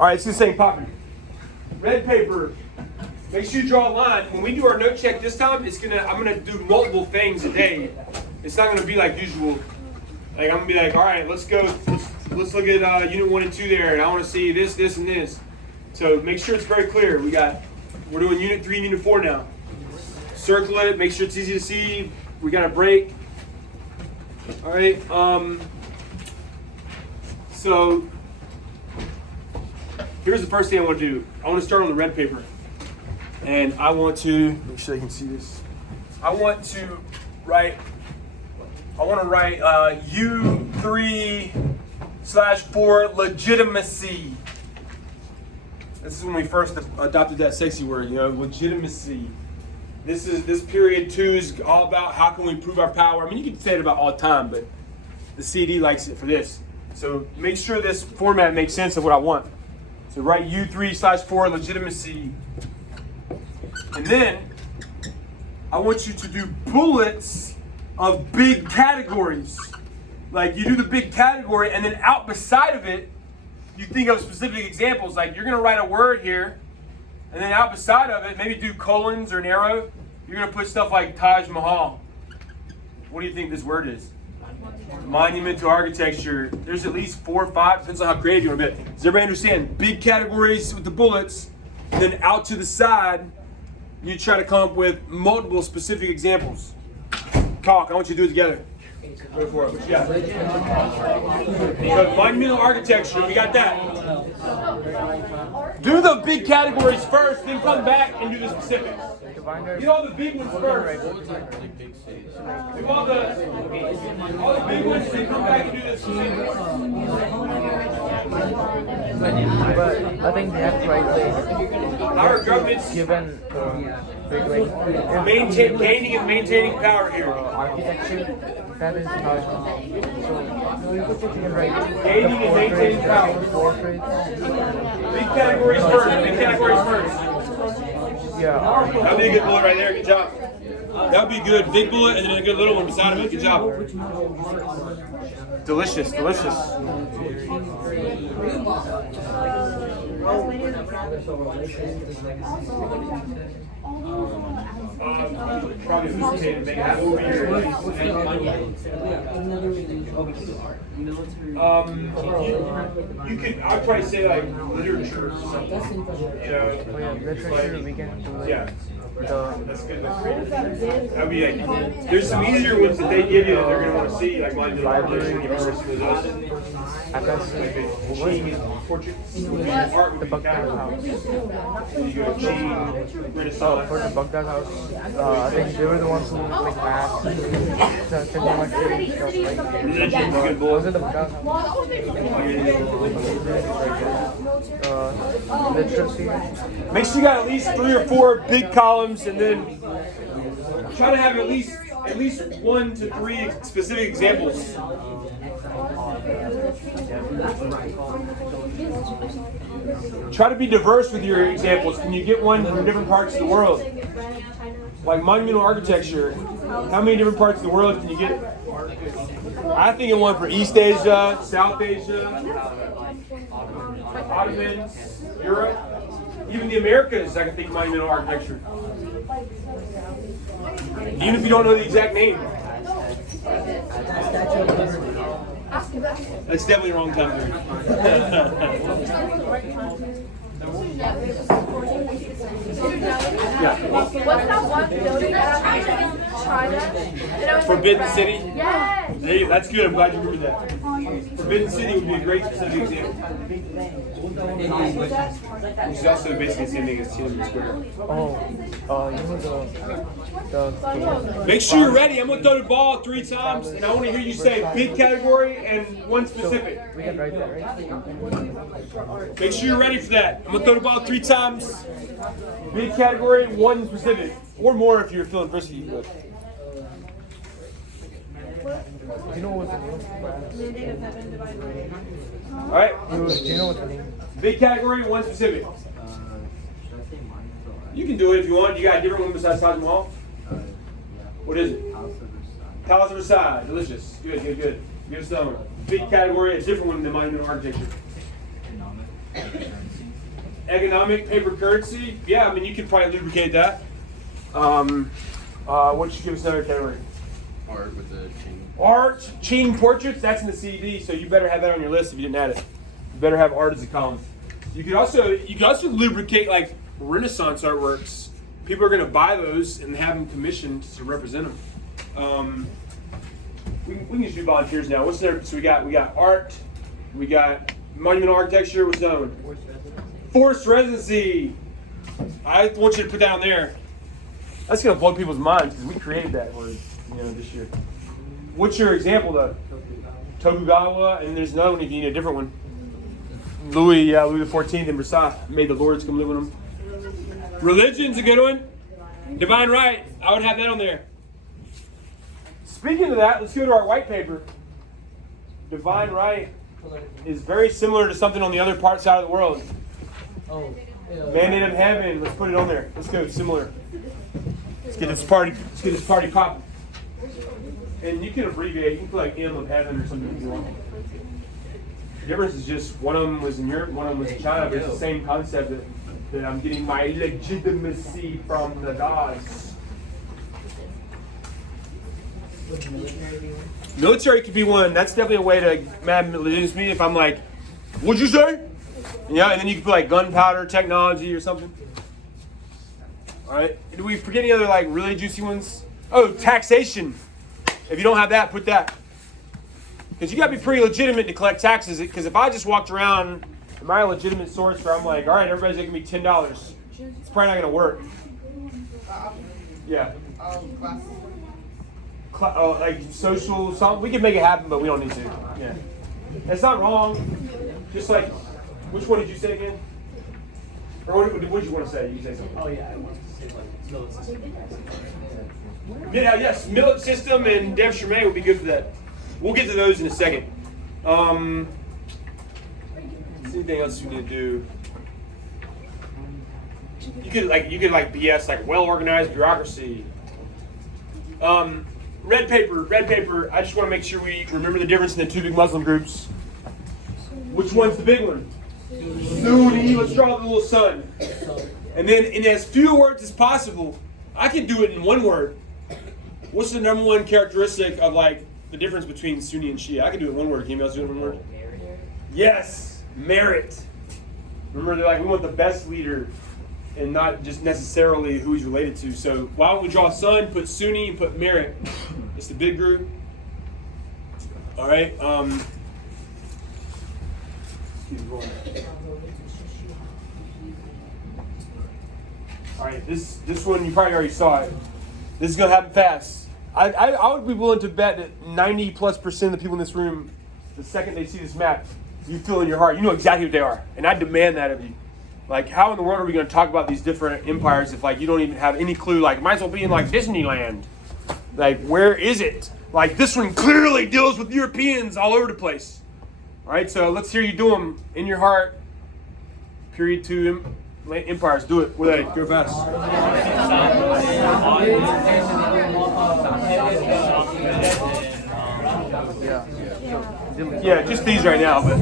All right, it's the same popping. Red paper. Make sure you draw a line. When we do our note check this time, I'm gonna do multiple things a day. It's not gonna be like usual. Like I'm gonna be like, all right, let's go. Let's look at unit 1 and 2 there, and I want to see this, this, and this. So make sure it's very clear. We're doing unit 3 and unit 4 now. Circle it. Make sure it's easy to see. We got a break. All right. So here's the first thing I want to do. I want to start on the red paper. And I want to, make sure they can see this. I want to write U3/4 legitimacy. This is when we first adopted that sexy word, legitimacy. This period 2 is all about how can we improve our power. I mean, you can say it about all the time, but the CD likes it for this. So make sure this format makes sense of what I want. So write U3/4 legitimacy. And then I want you to do bullets of big categories. Like you do the big category and then out beside of it, you think of specific examples. Like you're gonna write a word here and then out beside of it, maybe do colons or an arrow. You're gonna put stuff like Taj Mahal. What do you think this word is? Monumental architecture. There's at least 4 or 5, depends on how creative you want to be. Does everybody understand? Big categories with the bullets, and then out to the side, you try to come up with multiple specific examples. Talk, I want you to do it together. Go for it. What you got? So monumental architecture, we got that. Do the big categories first, then come back and do the specifics. Get all the big ones first. Do all the big ones, then come back and do the specifics. But I think they have to write Our government's given gaining and maintaining power here. architecture. That is how it's so you can write Gaining and maintaining power. Big categories first. Big categories first. Yeah. That'd be a good bullet right there. Good job. That'd be good. Big bullet and then a good little one beside of it. Good job. Delicious, delicious. Probably hesitate to make it over here. You could, I'd probably say like literature or something. Literature we can do it. Yeah. That's good. That's great. That'd be like, there's some easier ones that they give you that they're going to want to see, like monumental architecture and portraits. Art would be category. You go to Ching, Renaissance. For the Baghdad house, I think they were the ones who like math, trigonometry, stuff like that. Religion's a good bullet. Was it the Baghdad house? Literacy. Make sure you got at least 3 or 4 big columns, and then try to have at least 1 to 3 specific examples. Try to be diverse with your examples. Can you get one from different parts of the world? Like monumental architecture, how many different parts of the world can you get? I think of one for East Asia, South Asia, Ottomans, Europe, even the Americas. I can think of monumental architecture. Even if you don't know the exact name. That's definitely wrong time period. Yeah. What's that one building out in China? Forbidden City? Yes! Hey, that's good. I'm glad you remembered that. Forbidden City would be a great specific example. Which is also basically the same thing as Tiananmen Square. Make sure you're ready. I'm going to throw the ball 3 times, and I want to hear you say big category and one specific. We can write that, right? Make sure you're ready for that. I'm going to throw the ball 3 times. Big category, one specific. Or more if you're feeling frisky. But. Do you know what's the name? All right. Do you know what's the name? Big category, one specific. You can do it if you want. You got a different one besides Taj Mahal? What is it? Palace of Versailles. Delicious. Good, good, good. Give us another one. Big category, a different one than monumental architecture. Economic paper currency. Yeah, I mean, you could probably lubricate that. What should give us another category? Art with the chain. Art, chain portraits, that's in the CD, so you better have that on your list if you didn't add it. You better have art as a column. You could also lubricate like Renaissance artworks. People are going to buy those and have them commissioned to represent them. We can just do volunteers now. What's there? So we got art, we got monumental architecture. What's that one? Forced residency. I want you to put that on there. That's going to blow people's minds because we created that word, this year. What's your example though? Tokugawa, and there's another one if you need a different one. Louis XIV in Versailles made the lords come live with him. Religion's a good one. Divine right, I would have that on there. Speaking of that, let's go to our white paper. Divine right is very similar to something on the other side of the world. Mandate of heaven, let's put it on there. Let's go, similar. Let's get this party popping. And you can abbreviate, you can put like M of heaven or something if you want. The difference is just one of them was in Europe, one of them was in China, but it's the same concept that I'm getting my legitimacy from the gods. Military could be one. That's definitely a way to map legitimacy. If I'm like, what'd you say? Yeah, and then you can put like gunpowder technology or something. All right. Did we forget any other like really juicy ones? Oh, taxation. If you don't have that, put that. Because you got to be pretty legitimate to collect taxes. Because if I just walked around, am I a legitimate source where I'm like, all right, everybody's going to give me $10? It's probably not going to work. Yeah. Like social something. We could make it happen, but we don't need to. Yeah. That's not wrong. Just like, which one did you say again? Or what did you want to say? You say something. Oh yeah, I want to say like millet system. Yeah, yes, millet system and Dev Shermay would be good for that. We'll get to those in a second. Anything else you need to do? You could like BS like well organized bureaucracy. Red paper. I just want to make sure we remember the difference in the two big Muslim groups. Which one's the big one? Sunni. Let's draw the little sun. And then in as few words as possible, I can do it in one word. What's the number one characteristic of like the difference between Sunni and Shia? I can do it in one word. Can you else do it in one word? Yes, merit. Remember, they're like, we want the best leader and not just necessarily who he's related to. So why don't we draw sun, put Sunni, and put merit? It's the big group. All right. All right, this one you probably already saw it. This is gonna happen fast. I would be willing to bet that 90+% of the people in this room, the second they see this map, you feel in your heart, you know exactly what they are, and I demand that of you. Like, how in the world are we gonna talk about these different empires if like you don't even have any clue? Like, it might as well be in like Disneyland. Like, where is it? Like, this one clearly deals with Europeans all over the place. All right, so let's hear you do them in your heart. Period 2 empires. Do it. Where they go fast. Yeah, just these right now. But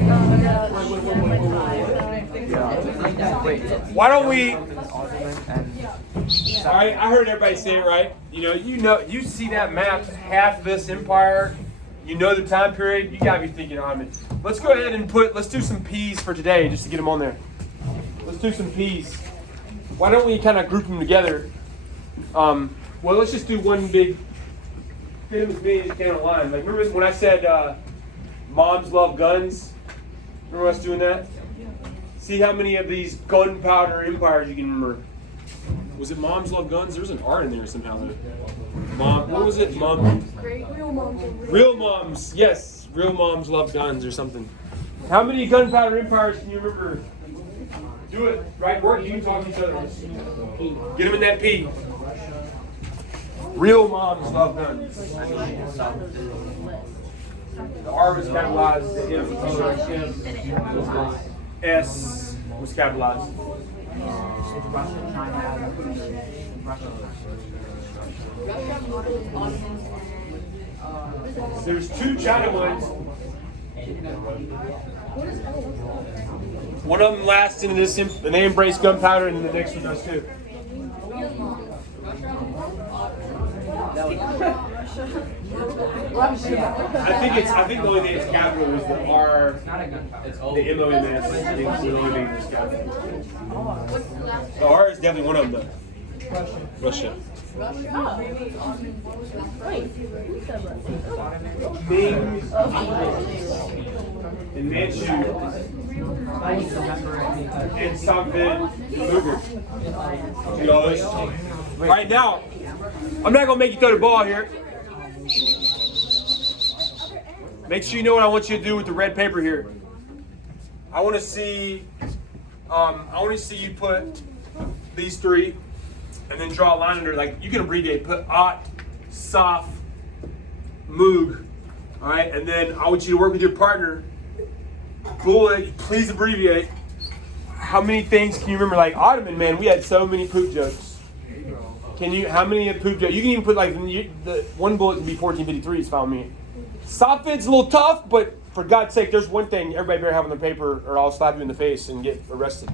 why don't we? All right, I heard everybody say it right. You see that map, half this empire. You know the time period. You gotta be thinking on it. Let's go ahead and let's do some P's for today, just to get them on there. Let's do some P's. Why don't we kind of group them together? Well, let's just do one big. Fit with me and just get on a line. Like, remember when I said moms love guns? Remember us doing that? See how many of these gunpowder empires you can remember. Was it moms love guns? There was an R in there somehow. Mom, what was it? Mom. Real moms. Real moms. Yes, real moms love guns or something. How many gunpowder empires can you remember? Do it. Right word. You can talk to each other. Get them in that P. Real moms love guns. The R was capitalized. The M was S was capitalized. There's 2 China ones. One of them lasts into this, and they embrace gunpowder, and then the next one does too. I think the only thing that's capital is the R, the MOMS. I think it's the only thing that's capital. The R is definitely one of them though. Russia. Ming, and Manchu, and Soviet Luger. You know this? All right, now, I'm not going to make you throw the ball here. Make sure you know what I want you to do with the red paper here. I want to see you put these three and then draw a line under, like you can abbreviate, put Ot, Sof, Moog, all right? And then I want you to work with your partner. Bullet, please abbreviate. How many things can you remember? Like Ottoman, man, we had so many poop jokes. How many poop jokes? You can even put like, the one bullet can be 1453, is fine with me. Sopvid's a little tough, but for God's sake, there's one thing everybody better have on their paper or I'll slap you in the face and get arrested.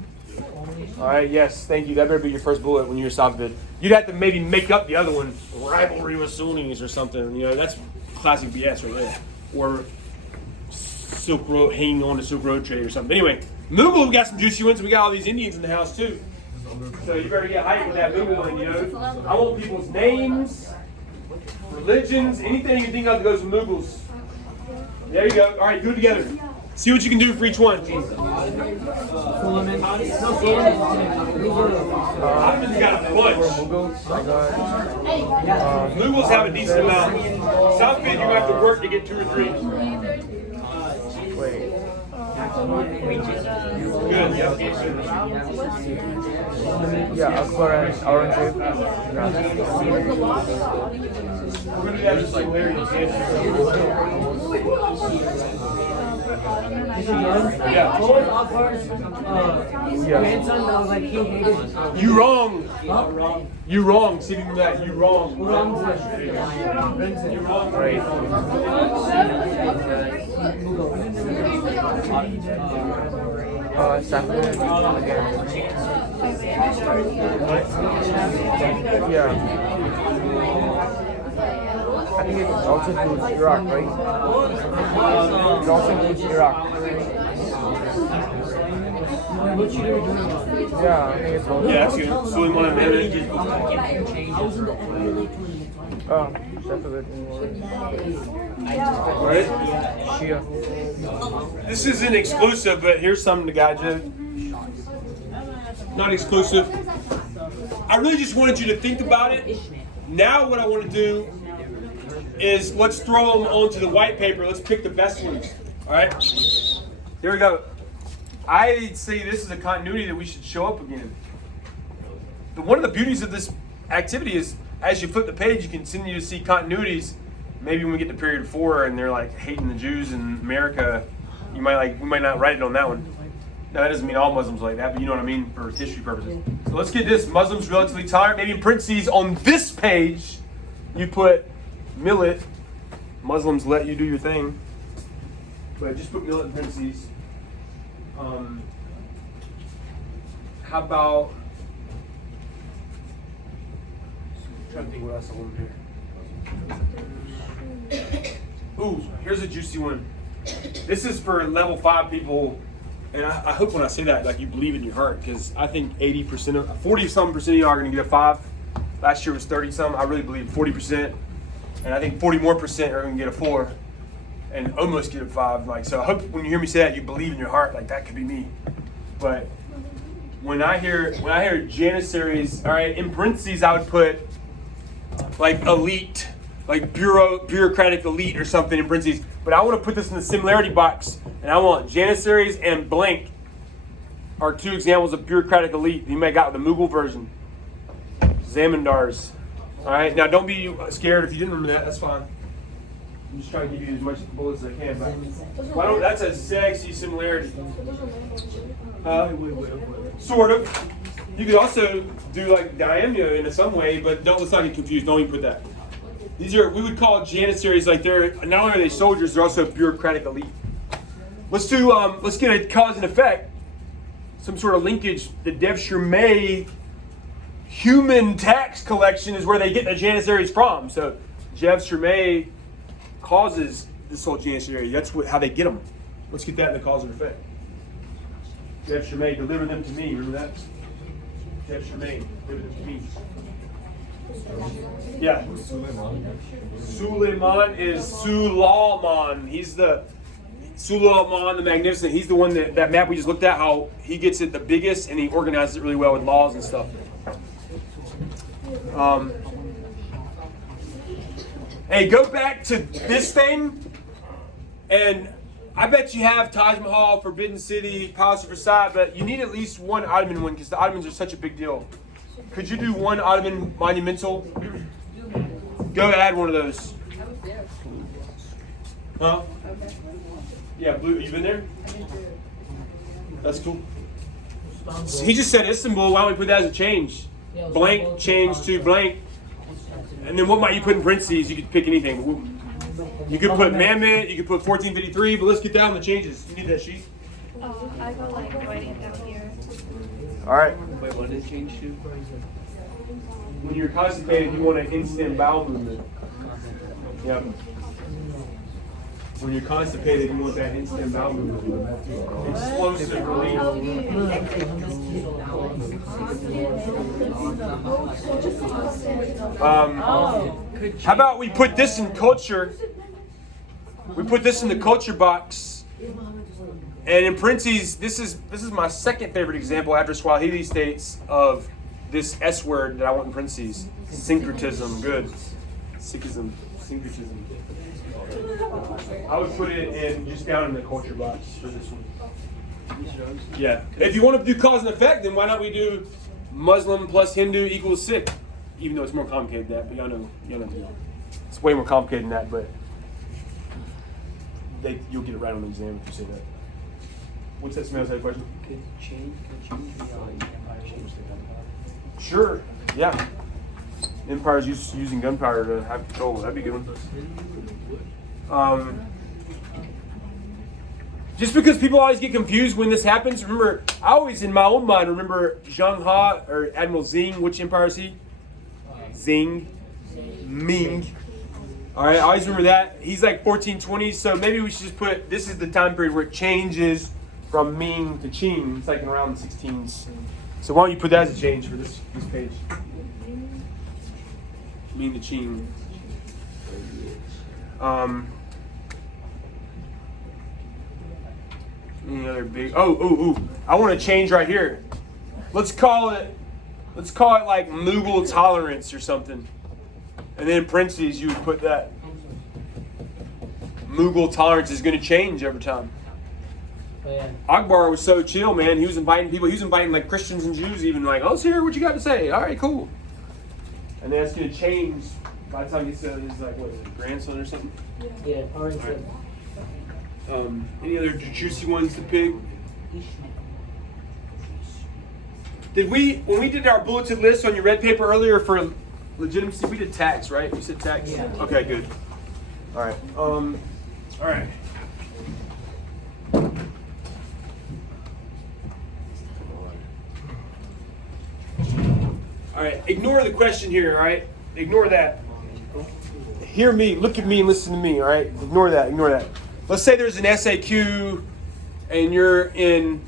All right, yes, thank you. That better be your first bullet when you're Sopvid. You'd have to maybe make up the other one, rivalry with Sunnis or something. You know, that's classic BS right there. Or Silk Road, hanging on to Silk Road trade or something. Anyway, Mughal, we got some juicy ones. We got all these Indians in the house too. So you better get hyped with that Mughal one, you know. I want people's names, religions, anything you can think of that goes with Mughals. There you go. All right, do it together. See what you can do for each one. Ottoman's got a bunch. Mughals have a decent amount. Southfit, you're going to have to work to get 2 or 3. Wait. Good. Yeah, Akbar and Aurangzeb. We're going to do that just like Larry and yeah. What was Akbar's grandson that was like he hated? You wrong. Huh? You wrong. See if you remember that. You wrong. You wrong. Right. Saffron again. Yeah. I think it also includes Iraq, right? It also includes Iraq. Yeah, I think it's also. Yeah, that's good. Suleiman and Mehmet. Oh, Saffron. Right? Shia. This isn't exclusive, but here's something to guide you. Not exclusive. I really just wanted you to think about it. Now what I want to do is let's throw them onto the white paper. Let's pick the best ones. All right? Here we go. I say this is a continuity that we should show up again. One of the beauties of this activity is as you flip the page, you continue to see continuities. Maybe when we get to period 4 and they're like hating the Jews in America, we might not write it on that one. Now that doesn't mean all Muslims like that, but you know what I mean for history purposes. So let's get this. Muslims relatively tolerant. Maybe in parentheses on this page, you put millet. Muslims let you do your thing. But just put millet in parentheses. How about? I'm trying to think what else I want here. Ooh, here's a juicy one. This is for level 5 people, and I hope when I say that, like you believe in your heart, because I think 40-something% of y'all are going to get a 5. Last year was 30-something. I really believe 40%, and I think 40 more percent are going to get a 4, and almost get a 5. Like, so I hope when you hear me say that, you believe in your heart, like that could be me. But when I hear Janissaries, all right, in parentheses I would put like elite, like bureaucratic elite or something in parentheses. But I want to put this in the similarity box, and I want Janissaries and blank are 2 examples of bureaucratic elite you may have got with the Mughal version. Zamindars. All right, now don't be scared if you didn't remember that. That's fine. I'm just trying to give you as much bullets as I can. But that's a sexy similarity. Sort of. You could also do like Daimyo in some way, but let's not get confused. Don't even put that. We would call Janissaries like they're, not only are they soldiers, they're also bureaucratic elite. let's get a cause and effect, some sort of linkage. The Dev-Shirmei human tax collection is where they get the Janissaries from. So Dev-Shirmei causes this whole Janissary. That's how they get them. Let's get that in the cause and effect. Dev-Shirmei, deliver them to me. Remember that? Dev-Shirmei, deliver them to me. Yeah. Suleiman is Suleiman. He's the Suleiman the Magnificent. He's the one that map we just looked at, how he gets it the biggest and he organizes it really well with laws and stuff. Hey, go back to this thing, and I bet you have Taj Mahal, Forbidden City, Palace of Versailles, but you need at least one Ottoman one because the Ottomans are such a big deal. Could you do one Ottoman monumental? Go add one of those. Huh? Yeah, blue. You been there? That's cool. So he just said Istanbul. Why don't we put that as a change? Blank change to blank. And then what might you put in parentheses? You could pick anything. You could put Mammoth. You could put 1453. But let's get down the changes. You need that sheet? I go like writing it down here. All right. Wait, what did it change to? When you're constipated, you want an instant bowel movement. Yep. When you're constipated, you want that instant bowel movement. Explosive relief. How about we put this in culture? We put this in the culture box. And in parentheses, this is my second favorite example after Swahili states of this S word that I want in parentheses. Syncretism. Good. Syncretism. I would put it in just down in the culture box for this one. Yeah. If you want to do cause and effect, then why not we do Muslim plus Hindu equals Sikh? Even though it's more complicated than that, but y'all know it's way more complicated than that, but you'll get it right on the exam if you say that. What's that? Somebody else had a question? Could change the empire change the gunpowder? Sure. Yeah. Empire's using gunpowder to have control. That'd be a good one. Just because people always get confused when this happens, remember, I always, in my own mind, remember Zheng He or Admiral Xing. Which empire is he? Xing. Ming. All right, I always remember that. He's like 1420, so maybe we should just put, this is the time period where it changes from Ming to Qing. It's like around the 16s. So why don't you put that as a change for this page? Ming to Qing. Any other big? Oh! I want to change right here. Let's call it like Mughal tolerance or something. And then in parentheses, you would put that. Mughal tolerance is going to change over time. Oh, yeah. Akbar was so chill, man. He was inviting people. He was inviting like Christians and Jews, even like, "Oh, let's hear what you got to say." All right, cool. And then it's going to change by the time he said his like what is it, grandson or something. Yeah, orange. Right. Any other juicy ones to pick? When we did our bulleted list on your red paper earlier for legitimacy, we did tax, right? You said tax? Yeah. Okay, good. All right. All right. All right. Ignore the question here, all right? Ignore that. Hear me, look at me, and listen to me, all right? Ignore that. Let's say there's an SAQ and you're in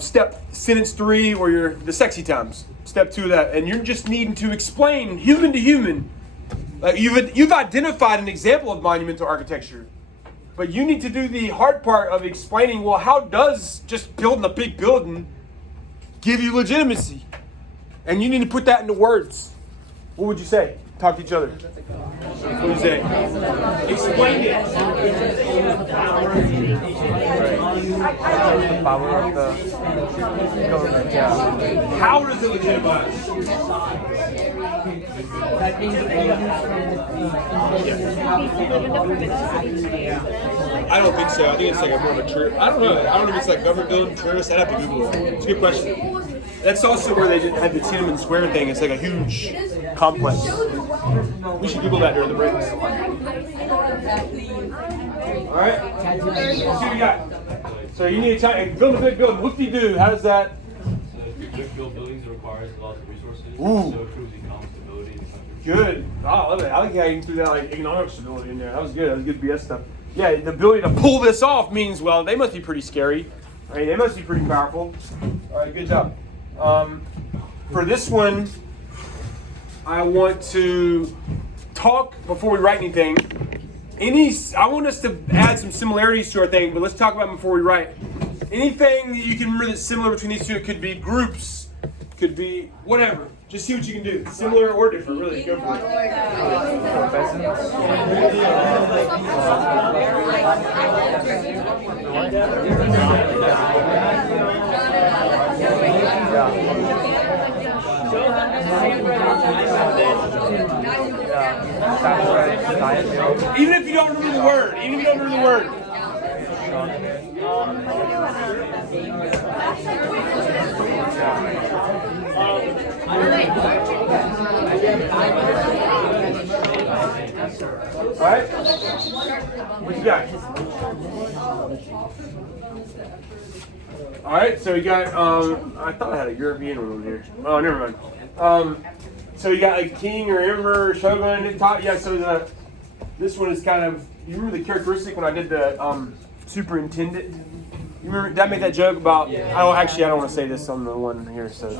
sentence 3 or you're the sexy times, step 2 of that, and you're just needing to explain human to human. Like you've identified an example of monumental architecture, but you need to do the hard part of explaining, well, how does just building a big building give you legitimacy? And you need to put that into words. What would you say? Talk to each other. What do you say? Explain it. The power of the government, yeah. How does it legitimize? I don't think so. I think it's like a more mature. I don't know. I don't know if it's like government building tourists. I'd have to Google it. It's a good question. That's also where they had the Tiananmen Square thing. It's like a huge complex. We should Google that during the breaks. All right. Let's see what you got. So you need to build a big building. Whoop-de-doo. How does that? So to build buildings, it requires lots of resources. Ooh. So it improves economic stability in the country. Good. Oh, I love it. I like how you threw that like economic stability in there. That was good. That was good BS stuff. Yeah, the ability to pull this off means, well, they must be pretty scary. I mean, they must be pretty powerful. All right, good job. For this one, I want to talk before we write anything. I want us to add some similarities to our thing, but let's talk about them before we write. Anything that you can remember that's similar between these two, it could be groups, could be whatever. Just see what you can do. Similar or different, really. Go for it. Even if you don't remember the word. Even if you don't remember the word. Alright? What you got? Alright, so you got, I thought I had a European one here. Oh, never mind. So you got like king or emperor or shogun at top. Yeah, so this one is kind of, you remember the characteristic when I did the superintendent? You remember, did I make that joke about, I don't want to say this on the one here, so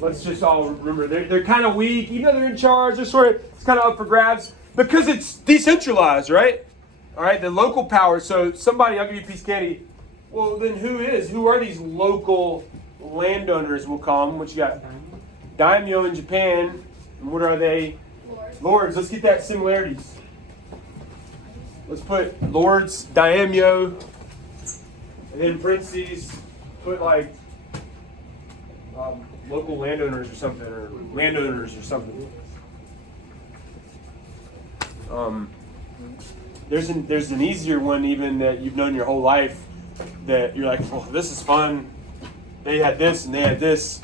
let's just all remember, they're kind of weak, even though they're in charge, they're sort of, it's kind of up for grabs, because it's decentralized, right? All right, the local power, so somebody, I'll give you a piece of candy, well then who are these local landowners, we'll call them, what you got? Daimyo in Japan, and what are they? Lords, let's get that similarities. Let's put lords, daimyo, and then parentheses, put like local landowners or something, or landowners or something. There's an easier one even that you've known your whole life that you're like, oh, this is fun. They had this and they had this.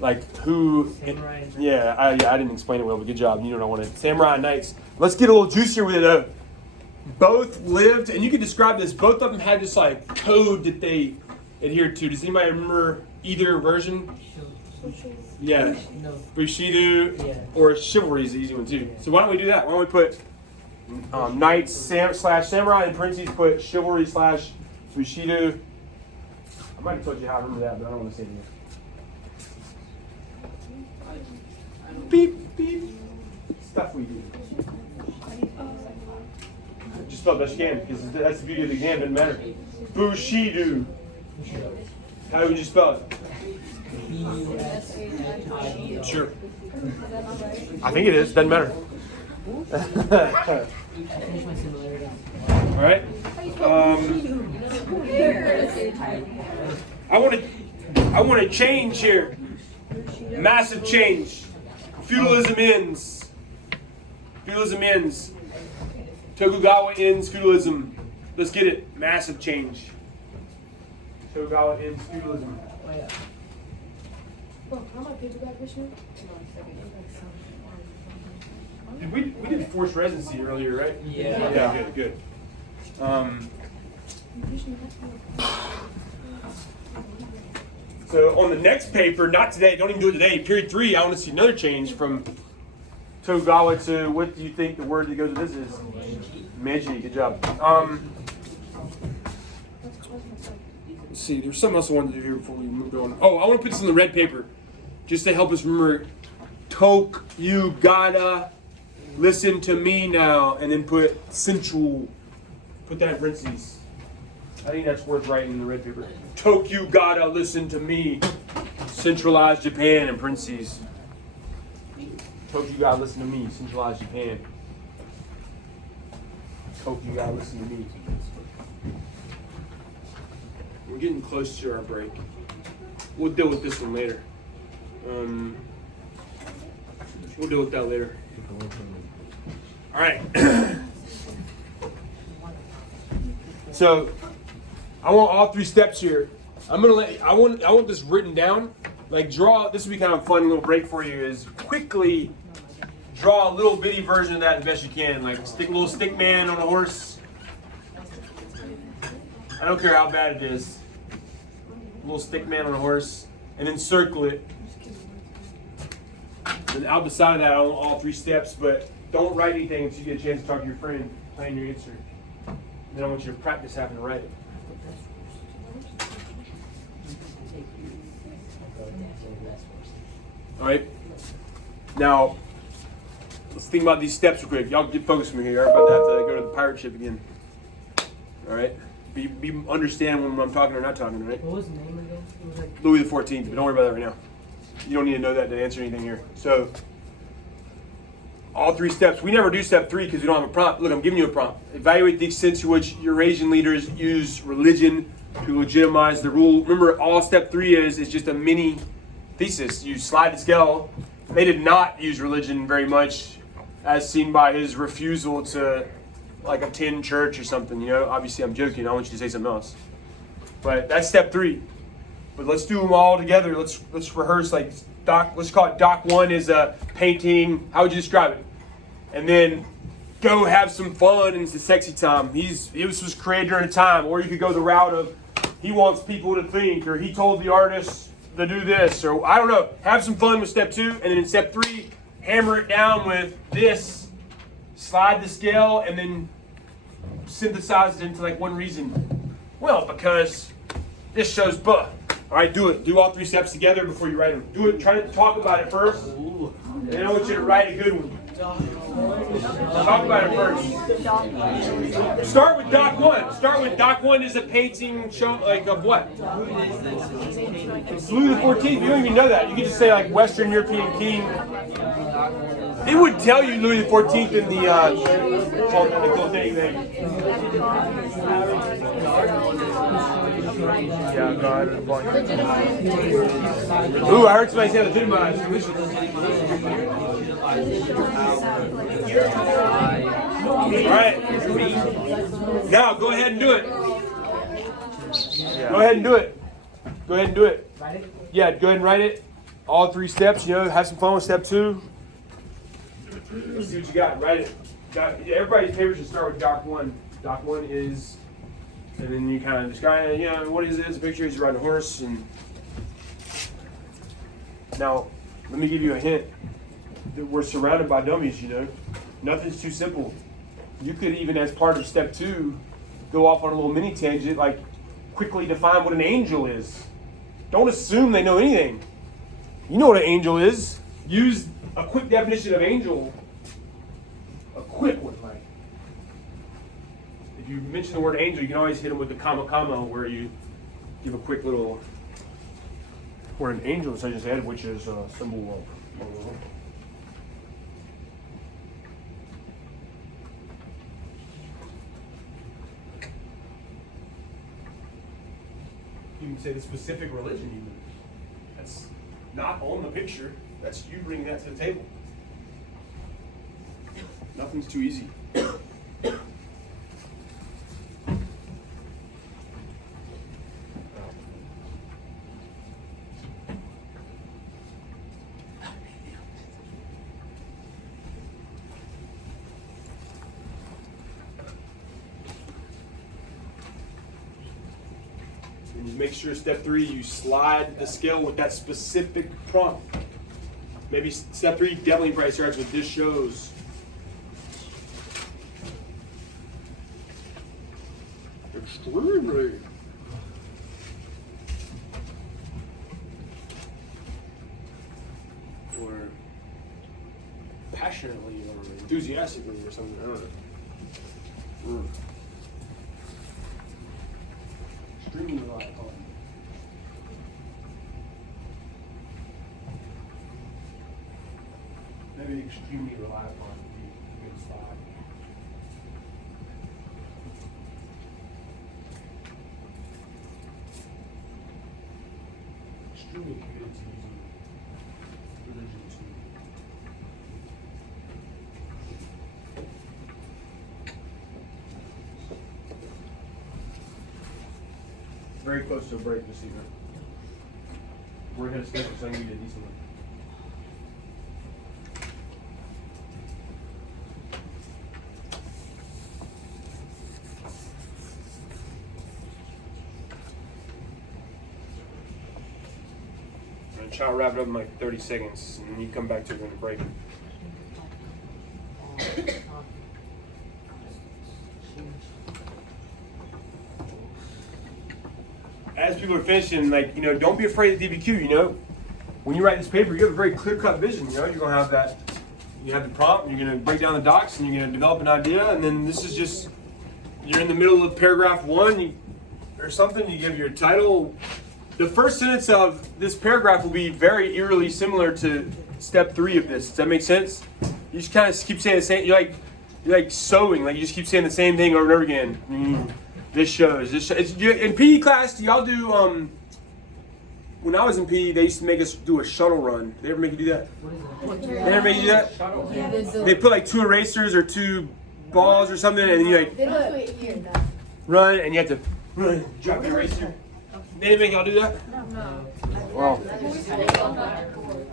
Like who? Yeah, I didn't explain it well, but good job. You know what I wanted. Samurai Knights. Let's get a little juicier with it though. Both lived, and you can describe this, both of them had this like code that they adhered to. Does anybody remember either version? Yeah. Bushido or Chivalry is the easy one too. So why don't we do that? Why don't we put Knights slash Samurai and parentheses put Chivalry slash Bushido. I might have told you how I remember that, but I don't want to say it again. Beep, beep. Stuff we do. Just spell best you can, because that's the beauty of the game, doesn't matter. Bushido. How would you spell it? B-U-S-H-I-D-O. Sure. I think it is, doesn't matter. Alright. I want to change here. Massive change. Feudalism ends. Feudalism ends. Tokugawa ends feudalism. Let's get it. Massive change. Tokugawa ends feudalism. We did forced residency earlier, right? Yeah. Yeah, good. So on the next paper, not today, don't even do it today, period 3, I want to see another change from Tokugawa to, what do you think the word that goes with this is? Meiji, good job. Let's see, there's something else I wanted to do here before we moved on. Oh, I want to put this in the red paper, just to help us remember. You gotta listen to me now, and then put central, put that in parentheses. I think that's worth writing in the red paper. You gotta listen to me. Centralized Japan in parentheses. You gotta listen to me. Centralized Japan. You gotta listen to me. We're getting close to our break. We'll deal with this one later. We'll deal with that later. All right. So I want all 3 steps here. I want this written down. Like draw. This would be kind of a fun little break for you. Is quickly draw a little bitty version of that the best you can. Like stick a little stick man on a horse. I don't care how bad it is. A little stick man on a horse, and then circle it. And out the side of that, I want all 3 steps, but don't write anything until you get a chance to talk to your friend, plan your answer. Then I want you to practice having to write it. All right. Now, let's think about these steps real quick. Y'all get focused with me here. I'm about to have to go to the pirate ship again. All right. Be understand when I'm talking or not talking, right? What was the name again? It was like Louis XIV, but don't worry about that right now. You don't need to know that to answer anything here. So, all 3 steps. We never do step 3 because we don't have a prompt. Look, I'm giving you a prompt. Evaluate the extent to which Eurasian leaders use religion to legitimize the rule. Remember, all step 3 is just a mini thesis. You slide the scale. They did not use religion very much, as seen by his refusal to like attend church or something. You know, obviously I'm joking. I want you to say something else. But that's step 3. But let's do them all together. Let's rehearse like doc. Let's call it doc 1 is a painting. How would you describe it? And then go have some fun and it's the sexy time. This was created during a time, or you could go the route of he wants people to think, or he told the artist to do this, or I don't know. Have some fun with step 2, and then in step 3, hammer it down with this. Slide the scale, and then synthesize it into like one reason. Well, because this shows buh. All right, do it. Do all 3 steps together before you write them. Do it. Try to talk about it first. And then I want you to write a good one. Talk about it first. Start with Doc 1. Start with Doc 1 is a painting show like of what? It's Louis XIV. You don't even know that. You can just say like Western European king. It would tell you Louis XIV in the thing. Yeah, God, and one. Ooh, I heard somebody say legitimize. All right. Now, go ahead and do it. Go ahead and do it. Go ahead and do it. Yeah, go ahead and write it. All 3 steps, you know, have some fun with step 2. Let's see what you got. Write it. Everybody's paper should start with Doc 1. Doc 1 is, and then you kind of describe, you know, what is it? It's a picture. He's riding a horse. And now, let me give you a hint. We're surrounded by dummies, you know. Nothing's too simple. You could even, as part of step 2, go off on a little mini tangent, like quickly define what an angel is. Don't assume they know anything. You know what an angel is. Use a quick definition of angel. A quick one, like. If you mention the word angel, you can always hit them with the comma, where you give a quick little, where an angel is such as head, which is a symbol of. You can say the specific religion you use. That's not on the picture. That's you bringing that to the table. Nothing's too easy. And you make sure step 3, you slide the scale with that specific prompt. Maybe step 3 definitely probably starts with this shows. Extraordinary. Or passionately or enthusiastically or something. I don't know. Extremely relied upon. Maybe extremely relied upon would be a good spot. Extremely committed to using religion to very close to a break this evening. We're going to schedule so I can get a decent one. try to wrap it up in like 30 seconds, and you come back to it in a break. As people are finishing, like, you know, don't be afraid of DBQ, you know. When you write this paper, you have a very clear-cut vision, you know. You're going to have that, you have the prompt, you're going to break down the docs, and you're going to develop an idea, and then this is just, you're in the middle of paragraph 1 or something, you give your title. The first sentence of this paragraph will be very eerily similar to step 3 of this. Does that make sense? You just kind of keep saying the same, you're like sewing, like you just keep saying the same thing over and over again. This shows. In PE class, do y'all do, when I was in PE, they used to make us do a shuttle run. Did they ever make you do that? They ever make you do that? They put like 2 erasers or 2 balls or something, and you like run, and you have to run, drop the eraser. They didn't make y'all do that? No. Well,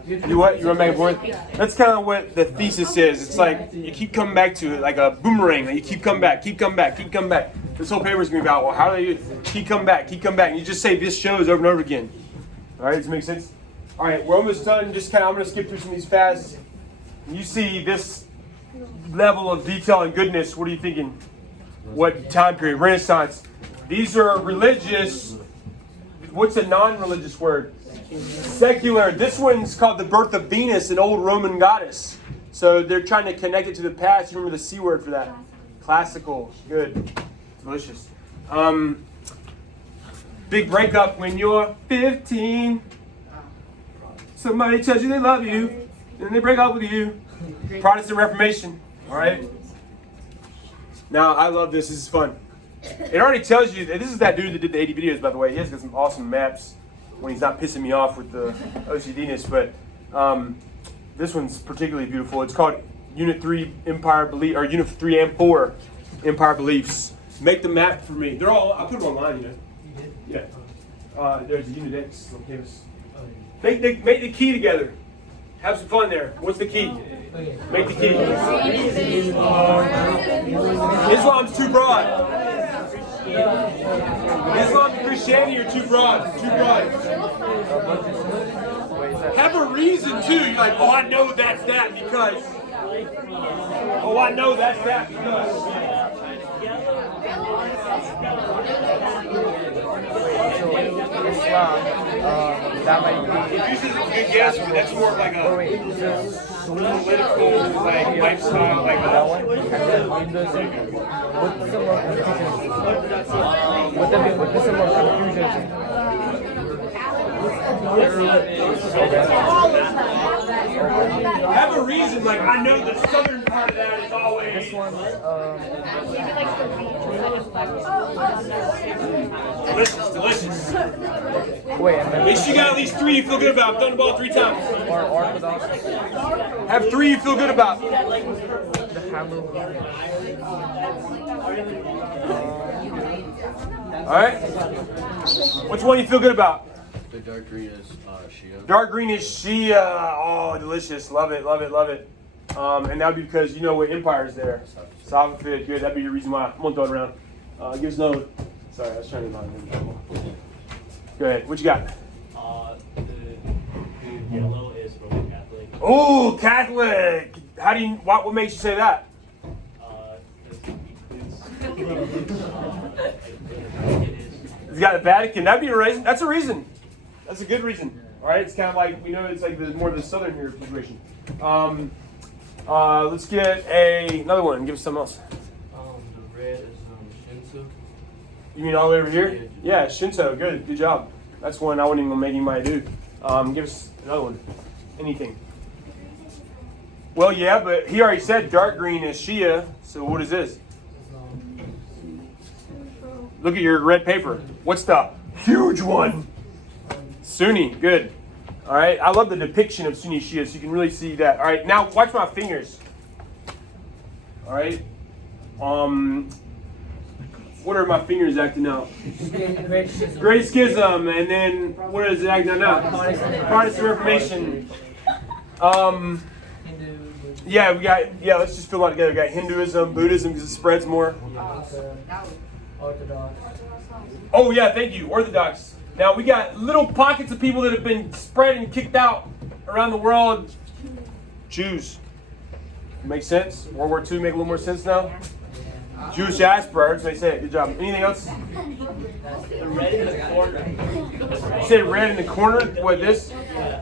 you what? You run back and forth? That's kind of what the thesis is. It's like you keep coming back to it, like a boomerang. Like you keep coming back, keep coming back, keep coming back. This whole paper is going to be about, well, how do you keep coming back, and you just say this shows over and over again. All right, does it make sense? All right, we're almost done. Just kind of, I'm going to skip through some of these fast. You see this level of detail and goodness. What are you thinking? What time period? Renaissance. These are religious. What's a non-religious word? Secular. This one's called the birth of Venus, an old Roman goddess. So they're trying to connect it to the past. You remember the C word for that? Classical. Good. Delicious. Big breakup when you're 15. Somebody tells you they love you, and they break up with you. Protestant Reformation. All right. Now I love this. This is fun. It already tells you. This is that dude that did the 80 videos, by the way. He has got some awesome maps when he's not pissing me off with the OCD-ness. But this one's particularly beautiful. It's called Unit 3 Empire Belief, or Unit 3 and 4 Empire Beliefs. Make the map for me. They're all. I put them online, you know. Yeah. There's a Unit X on campus. Make the key together. Have some fun there. What's the key? Make the key. Islam's too broad. Islam and Christianity are too broad. Too broad. Have a reason too. You're like, oh, I know that's that because. Oh, I know that's that because. That might be. This is a good guess, but that's more of like a political, like lifestyle, like that one. And then Hinduism with some more confusion. With some more confusion. Have a reason, like I know the southern part of that is always. This one, Delicious. wait, and then Make sure you got at least 3 you feel good about. I've done the ball 3 times. or Orthodox, Have 3 you feel good about. the Hammer. All right. Which one you feel good about? The dark green is Shia. Dark green is Shia. Oh, delicious. Love it, love it, love it. And that would be because you know what empire is there. Safavid, good. That'd be your reason why. I'm going to throw it around. Give us another one. Sorry, I was trying to find him. Go ahead. What you got? The yellow is Roman Catholic. Oh, Catholic. How do you? What makes you say that? It's got the Vatican. That'd be a reason. That's a reason. That's a good reason. All right. It's kind of like we know it's like more of the southern here situation. Let's get another one. Give us something else. The red is Shinto. You mean all the way over here? Yeah, Shinto. Good job. That's one I wouldn't even make anybody do. Give us another one. Anything. Well, yeah, but he already said dark green is Shia. So what is this? Look at your red paper. What's the huge one? Sunni. Good. All right. I love the depiction of Sunni Shia, so you can really see that. All right. Now watch my fingers. All right. What are my fingers acting out? Great Schism, and then what is it acting out now? Protestant Reformation. Yeah, we got. Yeah, let's just fill it together. We got Hinduism, Buddhism, because it spreads more. Orthodox. Oh yeah, thank you. Orthodox. Now we got little pockets of people that have been spread and kicked out around the world. Jews. Make sense? World War II make a little more sense now? Jewish diaspora, they say it. Good job. Anything else? Red in the corner. You said red in the corner? What, this?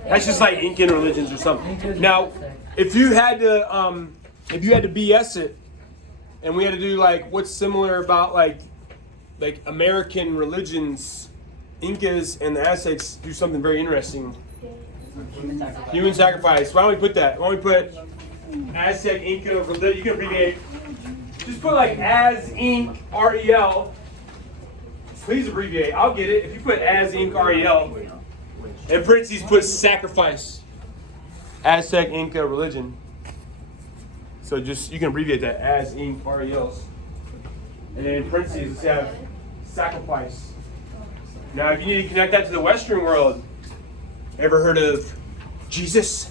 That's just like Incan religions or something. Now, if you had to BS it, and we had to do like what's similar about like American religions, Incas and the Aztecs do something very interesting. Human sacrifice. Why don't we put that? Why don't we put Aztec, Inca, religion? You can abbreviate. Just put like as Inc. REL. Please abbreviate. I'll get it. If you put as Inc. REL, in parentheses put sacrifice. Aztec, Inca, religion. So just you can abbreviate that as Inc. REL. And then in parentheses let's have sacrifice. Now if you need to connect that to the Western world, ever heard of Jesus?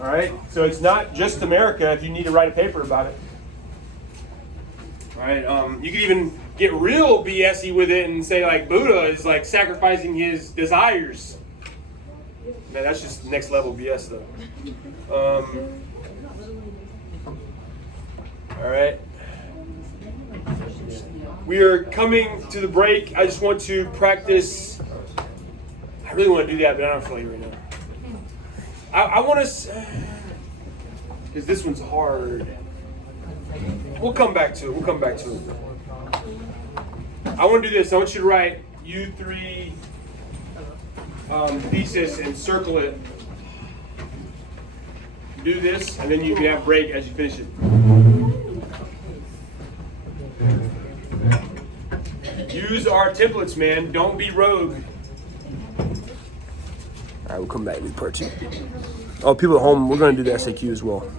All right. So it's not just America. If you need to write a paper about it. Right, you could even get real BSy with it and say like Buddha is like sacrificing his desires. Man, that's just next level BS though. All right. We are coming to the break. I just want to practice. I really want to do that, but I don't feel like it right now. I want to, because this one's hard. We'll come back to it. I want to do this. I want you to write U3 thesis and circle it. Do this, and then you can have break as you finish it. Use our templates, man. Don't be rogue. All right, we'll come back with part 2. Oh, people at home, we're going to do the SAQ as well.